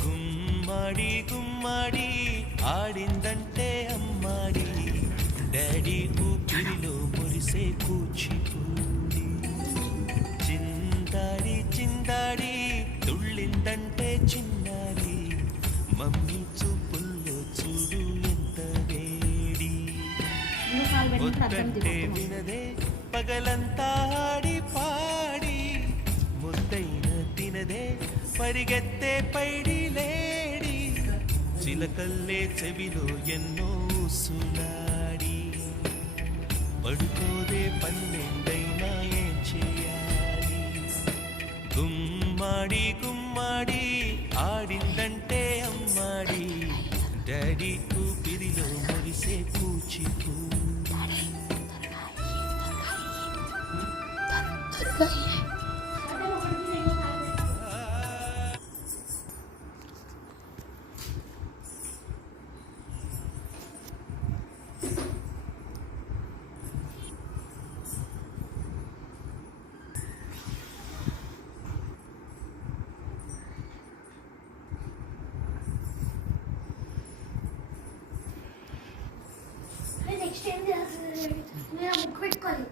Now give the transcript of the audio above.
గుమ్మాడి గుమ్మాడి ఆడిందంటే అమ్మాడి డాడీ ఊపిరిలో మురిసే కూచిపూడి చిందాడి చిందాడి తుళ్ళిందంటే చిన్నారి మమ్మీ చూపుల్లో చూడు ఎంత వేడి వద్దంటే వినదే పగలంతా ఆడి పాడి ముద్దైన తినదే పరిగెత్తే పైడి లేడి చిలకల్లే చెవిలో ఎన్నో సులాడి పడుకోదే పన్నెండైనా ఏం చేయాలి గుమ్మాడి గుమ్మాడి ఆడిందంటే అమ్మాడి డాడీ ఊపిరిలో మురిసే కూచిపూడి నెక్స్ట్ ఏం చేయాలి? నేను బుక్ పెట్టుకోవాలి.